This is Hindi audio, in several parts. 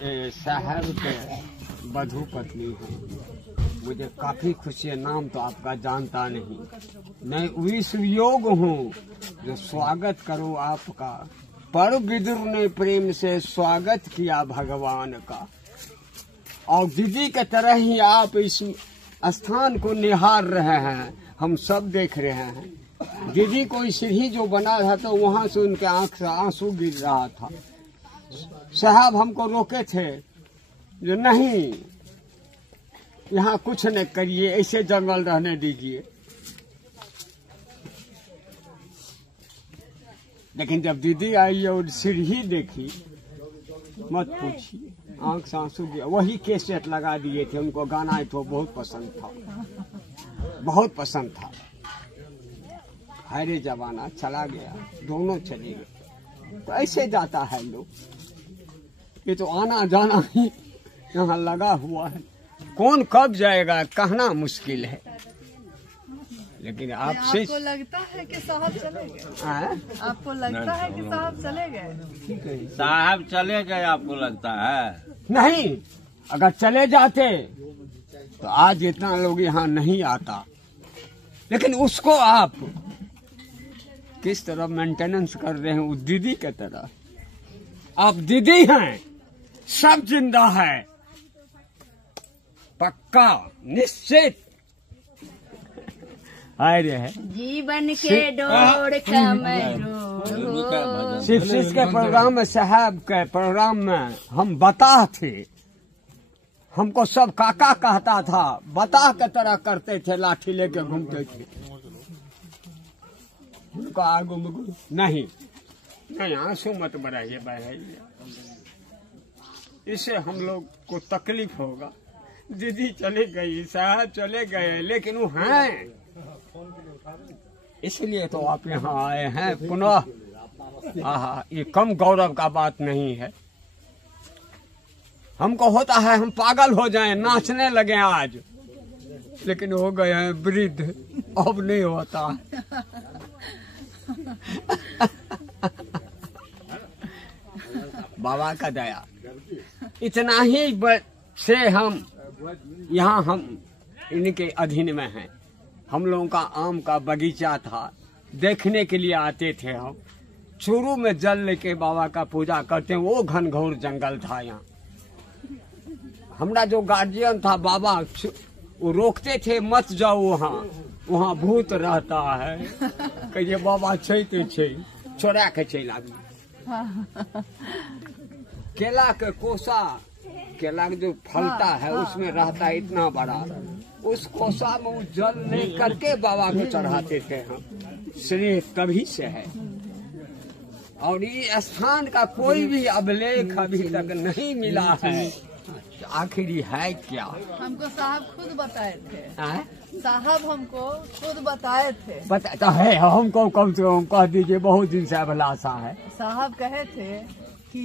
साहब के बधू पत्नी हूँ। मुझे काफी खुशी है। नाम तो आपका जानता नहीं। मैं विश्व योग हूँ जो स्वागत करूँ आपका। पर विदुर ने प्रेम से स्वागत किया भगवान का। और दीदी के तरह ही आप इस स्थान को निहार रहे हैं, हम सब देख रहे हैं। दीदी कोई सीढ़ी जो बना था तो वहां से उनके आंख से आंसू गिर रहा था। साहब हमको रोके थे जो नहीं, यहाँ कुछ न करिए, ऐसे जंगल रहने दीजिए। लेकिन जब दीदी आई और सीढ़ी देखी, मत पूछिए, आंख से आंसू गया। वही कैसेट लगा दिए थे, उनको गाना तो बहुत पसंद था, बहुत पसंद था। हरे जमाना चला गया, दोनों चले गए। तो ऐसे जाता है लोग। ये तो आना जाना ही यहाँ लगा हुआ है। कौन कब जाएगा कहना मुश्किल है। लेकिन आपसे आपको लगता है कि साहब चले गए? आपको लगता है कि साहब चले गए? ठीक है, साहब चले गए आपको लगता है? नहीं, अगर चले जाते तो आज इतना लोग यहाँ नहीं आता। लेकिन उसको आप किस तरह मेंटेनेंस कर रहे हैं, उस दीदी के तरह। आप दीदी हैं, सब जिंदा है, पक्का निश्चित। अरे है जीवन के डोर शिव के प्रोग्राम में, साहब के प्रोग्राम में हम बता थे। हमको सब काका कहता था, बता के तरह करते थे, लाठी लेके घूमते थे। उनका आगू नहीं नहीं, आंसू मत बढ़ाइए बढ़ाइए, इससे हम लोग को तकलीफ होगा। दीदी चले गई, साहब चले गए, लेकिन वो हैं, इसलिए तो आप यहाँ आए हैं पुनः। आहा, ये कम गौरव का बात नहीं है। हमको होता है हम पागल हो जाएं, नाचने लगे आज, लेकिन हो गए हैं वृद्ध, अब नहीं होता। बाबा का दया, इतना ही से हम यहाँ हम इनके अधीन में हैं। हम लोगों का आम का बगीचा था, देखने के लिए आते थे हम। शुरू में जल लेके बाबा का पूजा करते हैं, वो घनघोर जंगल था यहाँ। हमारा जो गार्जियन था बाबा, वो रोकते थे, मत जाओ वहाँ, वहाँ भूत रहता है। कहिए बाबा छै तो छै, छोड़ा के चला। केला के कोसा, केला जो फलता है उसमें रहता है इतना बड़ा, उस कोसा में वो जल ले करके बाबा को चढ़ाते थे हम। स्नेह तभी से है। और ये स्थान का कोई भी अभिलेख अभी तक नहीं मिला है। आखिर है क्या? हमको साहब खुद बताए थे। साहब हमको खुद बताए थे। बताता है, हमको कम से कम कह दीजिए, बहुत दिन से अभिलाषा है। साहब कहे थे कि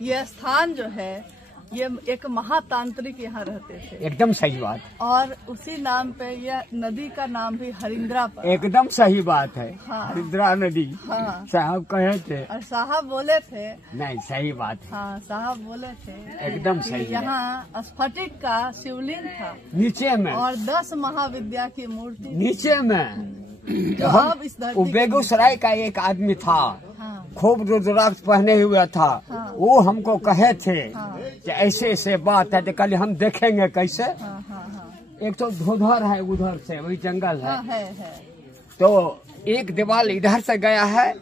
यह स्थान जो है, ये एक महातांत्रिक यहाँ रहते थे। एकदम सही बात। और उसी नाम पे यह नदी का नाम भी हरिंद्रा पर। एकदम सही बात है। हाँ। हरिंद्रा नदी। हाँ। साहब कहे थे। और साहब बोले थे। नहीं, सही बात है। हाँ, साहब बोले थे एकदम सही है। यहाँ स्फटिक का शिवलिंग था नीचे में, और 10 महाविद्या की मूर्ति नीचे में। जो अब इस धरती बेगूसराय का एक आदमी था, हाँ। खूब रुद्राक्ष पहने हुआ था। हाँ। वो हमको कहे थे हाँ। कि ऐसे ऐसे बात है, तो कल हम देखेंगे कैसे। हाँ, हाँ, हाँ। एक तो धोधर है उधर से, वही जंगल है। हाँ, है। तो एक दीवार इधर से गया है,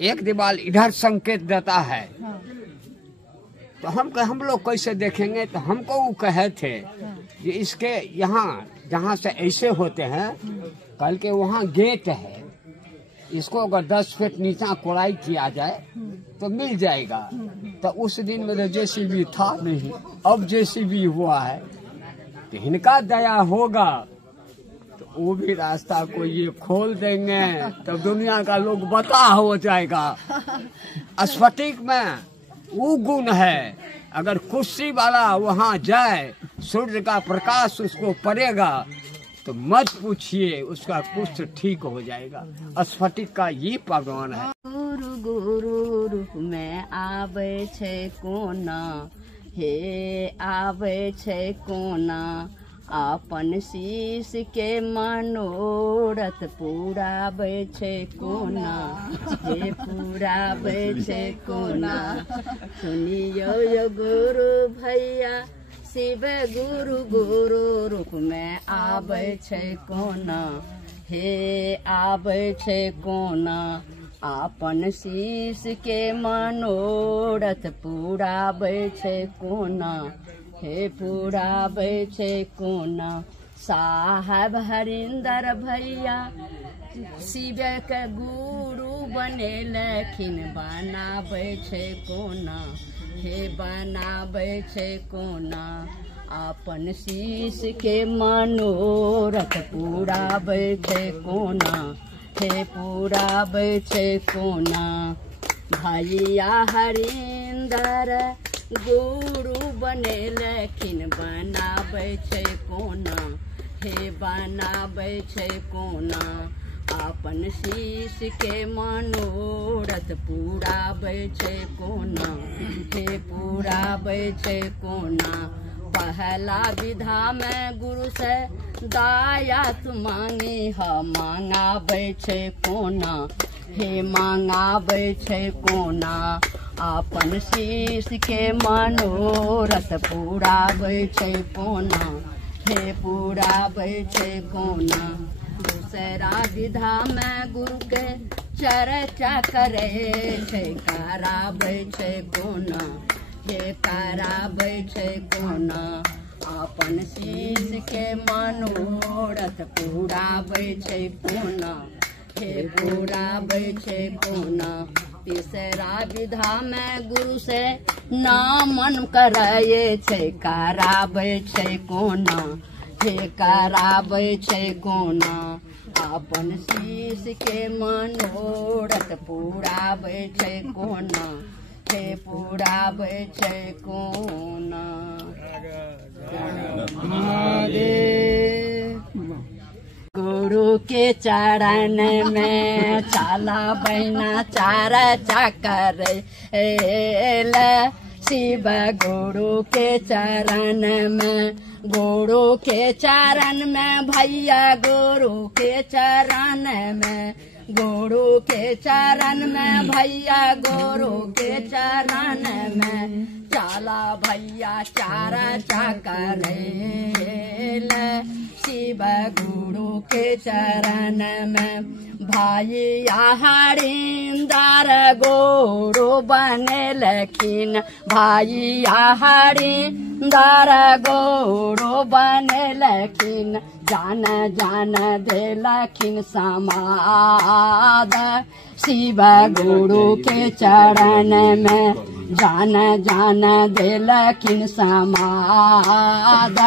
एक दीवार इधर संकेत देता है। हाँ। तो हम लोग कैसे देखेंगे? तो हमको वो कहे थे कि इसके यहाँ जहाँ से ऐसे होते हैं, कल के वहाँ गेट है, इसको अगर 10 फीट नीचा कोड़ाई किया जाए तो मिल जाएगा। तो उस दिन में तो जेसीबी था नहीं, अब जेसीबी हुआ है। तो इनका दया होगा तो वो भी रास्ता को ये खोल देंगे, तब दुनिया का लोग बता हो जाएगा। स्फटिक में वो गुण है, अगर कुर्सी वाला वहाँ जाए, सूर्य का प्रकाश उसको पड़ेगा तो मत पूछिए, उसका कुछ ठीक हो जाएगा। स्फटिक का ये पकवान है। गुरु गुरु रूप में आवे छे कोना, हे आवे छे कोना, अपन शीश के मनोरथ पुरावे छे कोना, हे पुरावे छे कोना। सुनियो यो गुरु भैया, शिव गुरु गुरु रूप में आवे छे कोना, हे आवे छे कोना, आपन शीश के मनोरथ पुरावे छे कोना, हे पुरावे छे कोना। साहब हरिंदर भैया शिव के गुरु बने लखिन, बनावे छे कोना, हे बनावे छे कोना, आपन शीश के मनोरथ पुरावे छे कोना, हे पुरावे छे कोना। भैया हरिंदर गुरु बने लखिन, बनावे छे कोना, हे बनावे छे कोना, आपन शीश के मनोरथ पुरावे छे कोना, हे पुरावे छे कोना। पहला विधा में गुरु से दाया तू मांगी, ह मांगावे छे कोना, हे मांगावे छे कोना, आपन शीश के मनोरथ पुरावे छे कोना, हे पुरावे छे कोना। दूसरा विधा में गुरु के चर्चा करे छे, करावे छे कोना, हे करावे छे कोना, आपन शीश के मनोरथ पुरावे छे कोना, हे पुरावे छे कोना। तीसरा विधा में गुरु से नामन कराये छे, करावे छे कोना, हे करावे छे कोना, आपन शीश के मनोरथ पुरावे छे कोना, हे पुरावे छे कोना। गुरु के चरण में चाला बहना चार चकर, शिव गुरु के चरण में, गुरु के चरण में भैया, गुरु के चरण में, गुरु के चरण में भैया, गुरु के चरण में, चाला भैया चार चकर, शिव गुरु के चरण में। भैया हरिंदर गुरु बने लखिन, भैया हरिंदर गुरु बने लखिन, जान जान दे लखिन समाद, शिव गुरु के चरण में, जान जान दे लखिन समाद,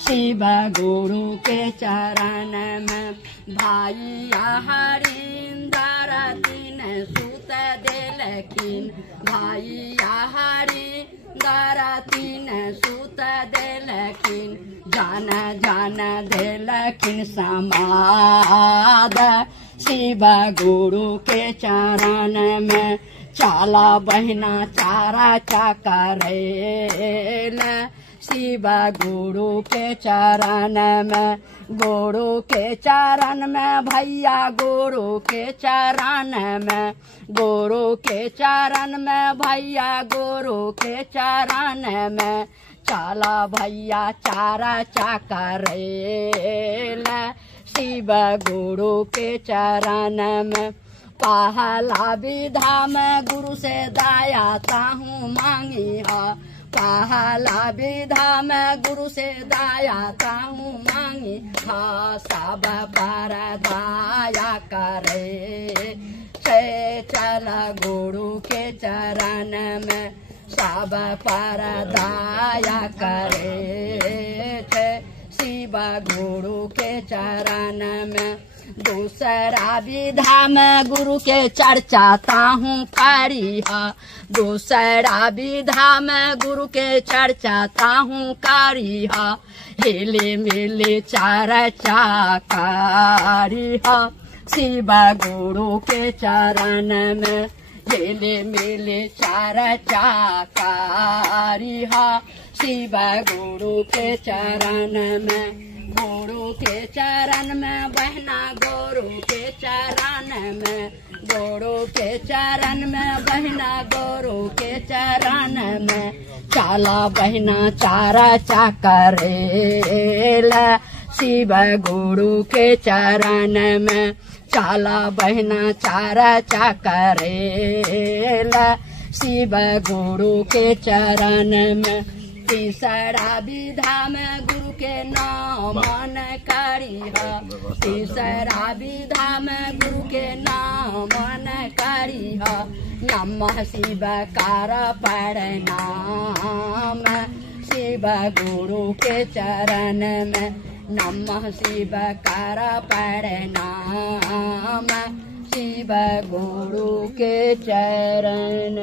शिव गुरु के चरण में। भैया हरिंदर तीन सूत दे लखिन, भैया हरिंदर तीन सूत दे लखिन, जान जान दे लखिन समाद, शिव गुरु के चरण में। चाला बहना चारा चकर, शिव गुरु के चरण में, गुरु के चरण में भैया, गुरु के चरण में, गुरु के चरण में भैया, गुरु के चरण में, चाला भैया चारा चकर, शिव गुरु के चरण में। पहला विधा में गुरु से दाया ताहू मांगी है, पहला विधा में गुरु से दाया ताहू मांगी हा, सब पर दाया करे छे, चल गुरु के चरण में, सब पर दाया करे छे, शिव गुरु के चरण में। दूसरा विधा में गुरु के चर्चा ताहूँ करी है। दूसरा विधा में गुरु के चर्चा ताहूँ करी है। हिले मिले चर्चा करी है। शिव गुरु के चरण में हिले मिले चर्चा करी है। शिव गुरु के चरण में, गुरु के चरण में बहना, गुरु के चरण में, गुरु के चरण में बहना, गुरु के चरण में चाला बहना चारा करेला। शिव गुरु के चरण में चाला बहना चारा करेला। शिव गुरु के चरण में तीसरा विधा में गुरु के नाम करी है। तीसरा विधा में गुरु के नाम करी है। नमः शिवकार प्रणाम। शिव गुरु के चरण में नमः शिवकार प्रणाम। शिव गुरु के चरण